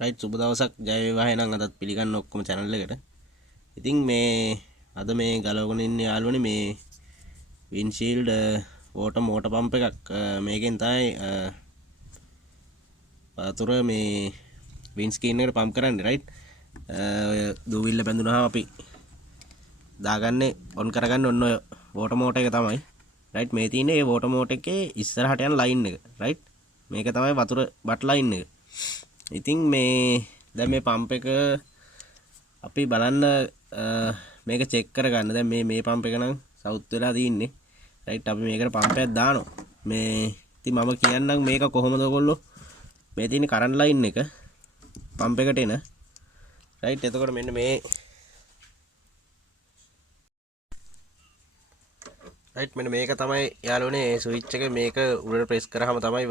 Right සුබ දවසක් ජය වේවා එහෙනම් අදත් පිළිගන්න ඔක්කොම channel එකට. ඉතින් මේ අද මේ ගලවගෙන ඉන්න යාළුවනේ මේ windshield water motor pump එකක් මේකෙන් තමයි වතුර මේ windscreen එකට pump කරන්නේ right. ඔය දූවිල්ල බැඳුනහම අපි දාගන්නේ on කරගන්නේ ඔන්න ඔය water motor එක තමයි. right මේ තියෙන්නේ ඒ water motor එකේ ඉස්සරහට යන line එක right. මේක තමයි වතුර බට් line එක. ඉතින් මේ දැන් මේ පම්ප් එක අපි බලන්න මේක චෙක් කරගන්න. දැන් මේ පම්ප් එක නම් සවුත් වෙලා තින්නේ රයිට්. අපි මේකට පම්ප් එකක් දානවා. මේ ඉතින් මම කියන්නම් මේක කොහොමද ඔයගොල්ලෝ මේ තියෙන කරන්ට් ලයින් එක පම්ප් එකට එන රයිට්. එතකොට මෙන්න මේ රයිට් මෙන්න මේක තමයි යාළුවනේ ස්විච් එක. මේක උඩට ප්‍රෙස් කරාම තමයි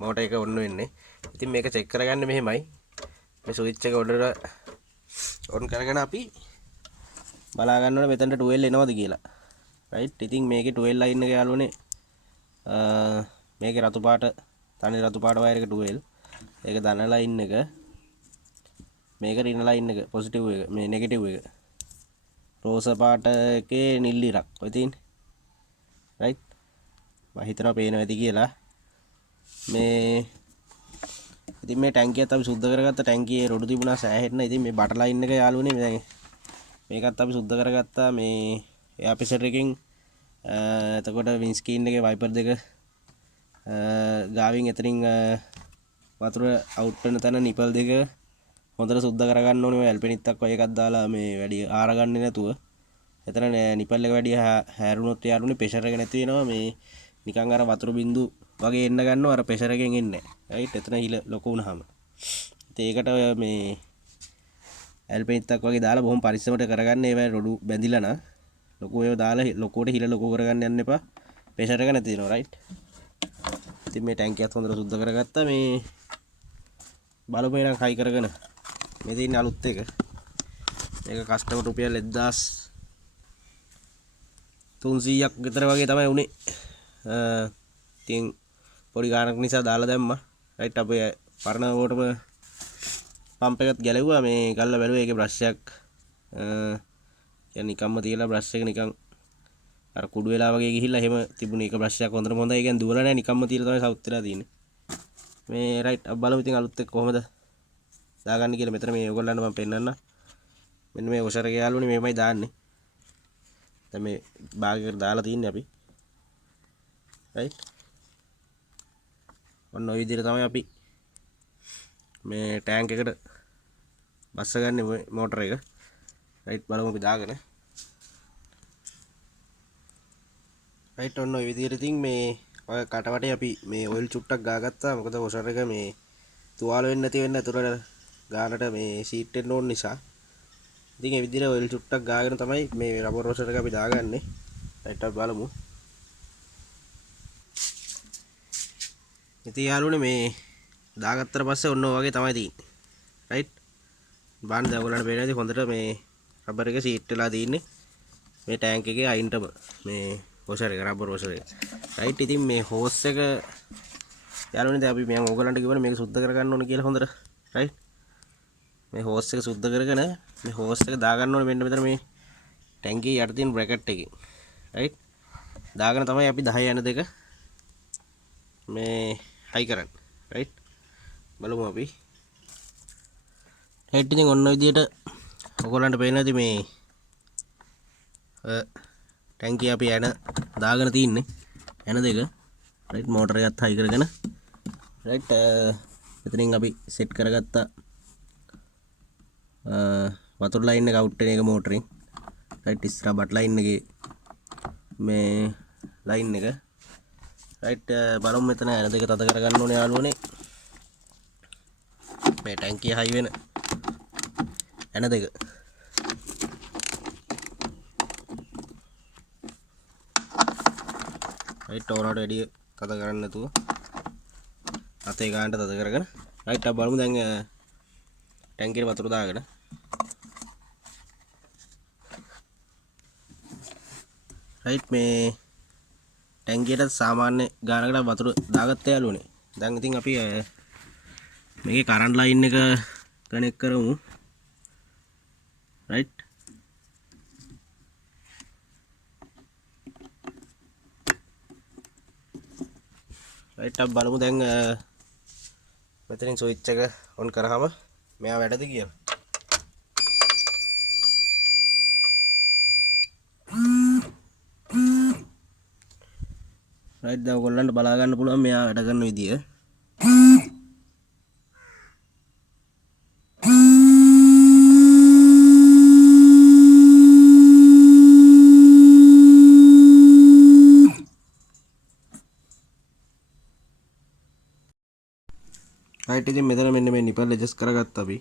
මෝටර් එක ඔන් වෙන්නේ. ඉතින් මේක චෙක් කරගන්න මෙහෙමයි. මේ ස්විච් එක උඩට ඔන් කරගෙන අපි බලා ගන්න ඕනේ මෙතනට 12 එනවද කියලා. රයිට්. ඉතින් මේකේ 12 ලයින් එක යාළුවනේ මේකේ රතු පාට තනි රතු පාට වයර් එක 12. ඒක ධන ලයින් එක. මේක ඍණ ලයින් එක පොසිටිව් එක. මේ නෙගටිව් එක. රෝස පාට එකේ නිල් ඉරක්. ඔය තියෙන්නේ. රයිට්. මම හිතනවා පේනවා ඇති කියලා. මේ ඉතින් මේ ටැංකියත් අපි සුද්ධ කරගත්ත. ටැංකියේ රොඩු තිබුණා සෑහෙන්න. ඉතින් මේ බටර් ලයින් එක යාළුවනේ දැන් මේකත් අපි සුද්ධ කරගත්තා. මේ එයා ප්‍රෙෂර් එකකින් එතකොට වින්ස්ක්‍රීන් එකේ වයිපර් දෙක ගාවින් එතනින් වතුර අවුට් වෙන තැන නිපල් දෙක හොඳට සුද්ධ කරගන්න ඕනේ. ඔය ඇල්පෙනිත්තක් වගේ එකක් දාලා මේ වැඩි ආරගන්නේ නැතුව. එතන නිපල් එක වැඩි හැරුණොත් යාළුවනේ ප්‍රෙෂර් එක නැති වෙනවා. මේ නිකන් අර වතුර බින්දු වගේ එන්න ගන්නවා. අර ප්‍රෙෂර් එකෙන් එන්නේ නැහැ. රයිට්. එතන හිල ලොකු වුණාම. ඉතින් ඒකට ඔය මේ ඇල්පෙනිත්තක් වගේ දාලා බොහොම පරිස්සමට කරගන්න. ඒවැ රොඩු බැඳිලා නා ලොකු ඒවා දාලා ලොකුවට හිල ලොකු කරගන්න යන්න එපා. ප්‍රෙෂර් එක නැති වෙනවා රයිට්. ඉතින් මේ ටැංකියත් හොඳට සුද්ධ කරගත්තා. මේ බලපෑම් හයි කරගෙන මේ තියෙන අලුත් එක. මේක කස්ටමර් රුපියල් 1300ක් විතර වගේ තමයි උනේ. ඉතින් පොඩි ගාණක් නිසා දාලා දැම්මා. රයිට්. අපේ පරණ වෝටම පම්ප් එකත් ගැලෙව්වා. මේ ගල්ලා බැලුවා ඒකේ බ්‍රෂ් එකක් නිකම්ම තියලා බ්‍රෂ් එක නිකන් අර කුඩු වෙලා වගේ ගිහිල්ලා එහෙම තිබුණේ. ඒක බ්‍රෂ් එකක් හොඳටම හොඳයි. ඒ කියන්නේ දුවලා නැහැ. නිකම්ම තියලා තමයි සවුත් වෙලා තියෙන්නේ. මේ රයිට්. අපි බලමු ඉතින් අලුත් එක කොහොමද දාගන්නේ කියලා. මෙතන මේ ඔයගොල්ලන්ට මම පෙන්නන්න. මෙන්න මේ වොෂර් එක යාළුවනේ මේමයි දාන්නේ. දැන් මේ බාගයකට දාලා තින්නේ අපි. රයිට්. ඔන්න ඔය විදිහට තමයි අපි මේ ටැංක් එකට බස්ස ගන්න මෝටර එක. රයිට්. බලමු අපි දාගෙන. රයිට්. ඔන්න ඔය විදිහට ඉතින් මේ ඔය කටවටේ අපි මේ ඔයිල් චුට්ටක් ගාගත්තා. මොකද වොෂර් එක මේ තුවාල වෙන්නේ නැති වෙන්න අතුරට ගානට මේ සීට් වෙන්න ඕන නිසා. ඉතින් ඒ විදිහට ඔයිල් චුට්ටක් ගාගෙන තමයි මේ රබර් වොෂර් එක අපි දාගන්නේ. රයිට්. අපි බලමු. ඉතින් යාළුවනේ මේ දාගත්තට පස්සේ ඔන්න ඔය වගේ තමයි තියෙන්නේ. රයිට්. බලන්න දැන් ඔයගොල්ලන්ට පේනවා ඉතින් හොඳට මේ රබර් එක සීට් වෙලා තියෙන්නේ. මේ ටැංක් එකේ අයින්ටම මේ වොෂර් එක රබර් වොෂර් එක. රයිට්. ඉතින් මේ හෝස් එක යාළුවනේ දැන් අපි මම ඕගලන්ට කිව්වනේ මේක සුද්ධ කරගන්න ඕනේ කියලා හොඳට. රයිට්. මේ හෝස් එක සුද්ධ කරගෙන මේ හෝස් එක දාගන්න ඕනේ මෙන්න මෙතන මේ ටැංකිය යට තියෙන බ්‍රැකට් එකේ. රයිට්. දාගෙන තමයි අපි 10 යන දෙක මේ හයි කරන්නේ. රයිට්. බලමු අපි. රයිට්. ඉතින් ඔන්න ඔය විදියට ඔයගොල්ලන්ට පේනවා ඉතින් මේ ටැංකිය අපි යන දාගෙන තින්නේ යන දෙක. රයිට්. මෝටර එකත් හයි කරගෙන රයිට්. එතනින් අපි සෙට් කරගත්ත වතුර ලයින් එක අවුට් වෙන එක මෝටරෙන්. රයිට්. ඉස්සරහ බට් ලයින් එකේ මේ ලයින් එක. රයිට්. බලමු මෙතන යන දෙක තද කරගන්න ඕනේ යාළුවනේ. මේ ටැංකිය හයි වෙන යන දෙක. රයිට්. ඕනට වැඩි තද කරන්න නැතුව අතේ ගන්නට තද කරගෙන රයිට්. අපි බලමු දැන් ටැංකියට වතුර දාගෙන. රයිට්. මේ ටැංකියට සාමාන්‍ය ගානකට වතුර දාගත්ත යාළුවනේ. දැන් ඉතින් අපි මේකේ කරන්ට් ලයින් එක කනෙක්ට් කරමු රයිට් රයිට් අපි බලමු දැන් මෙතනින් ස්විච් එක ඔන් කරාම මෙයා වැඩද කියලා රයිට් දැන් ඔයගොල්ලන්ට බලා ගන්න පුළුවන් මෙයා වැඩ කරන විදිය රයිට් ඉතින් මෙතන මෙන්න මේ නිපල් ඇඩ්ජස්ට් කරගත්තා අපි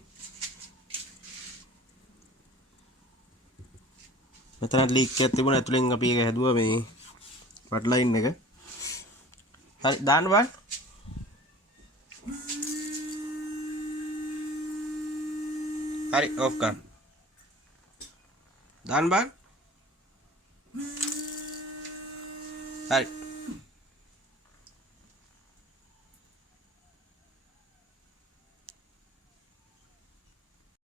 මෙතන ලීක් එකක් තිබුණා ඇතුලෙන් අපි ඒක හැදුවා මේ වට් ලයින් එක හරි දාන්න බෑ හරි ඔෆ් කරන්න දාන්න බෑ හරි